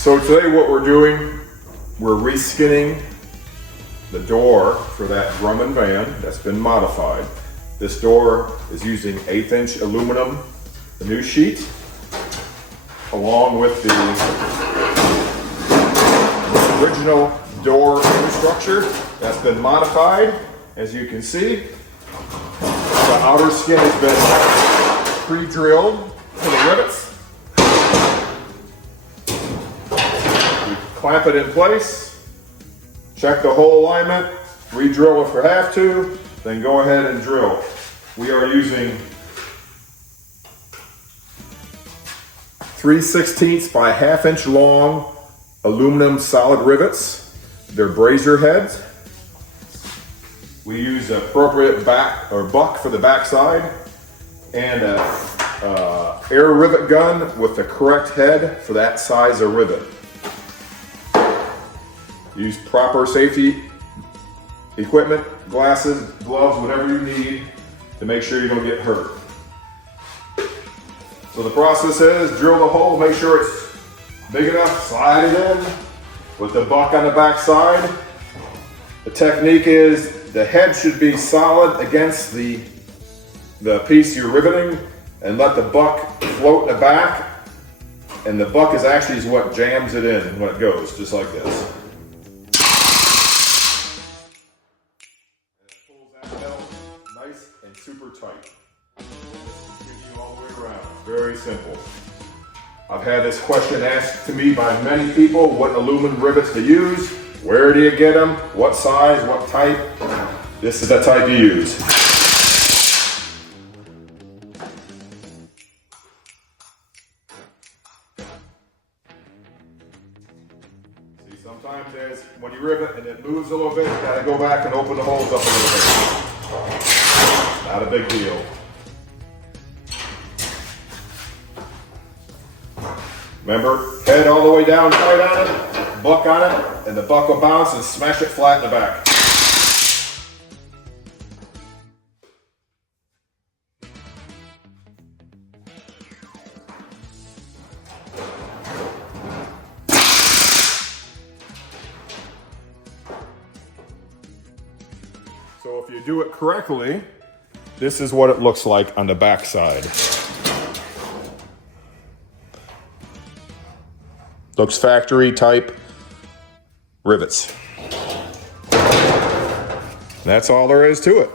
So today what we're doing, we're reskinning the door for that drum and van that's been modified. This door is using 1/8 inch aluminum, the new sheet, along with the original door structure that's been modified. As you can see, the outer skin has been pre-drilled to the rivets. We clamp it in place, check the hole alignment, re-drill if we have to, then go ahead and drill. We are using 3/16 by 1/2 inch long aluminum solid rivets. They're brazier heads. We use appropriate back or buck for the back side and a air rivet gun with the correct head for that size of rivet. Use proper safety equipment, glasses, gloves, whatever you need to make sure you don't get hurt. So the process is drill the hole, make sure it's big enough, slide it in with the buck on the back side. The technique is the head should be solid against the piece you're riveting and let the buck float in the back, and the buck is actually what jams it in when it goes, just like this. And it pulls that metal nice and super tight. Continue all the way around. Very simple. I've had this question asked to me by many people, what aluminum rivets to use, where do you get them, what size, what type. This is the type you use. See, sometimes when you rivet and it moves a little bit, you gotta go back and open the holes up a little bit. Not a big deal. Remember, head all the way down tight on it, buck on it, and the buck will bounce and smash it flat in the back. So if you do it correctly, this is what it looks like on the back side. Looks factory type rivets. That's all there is to it.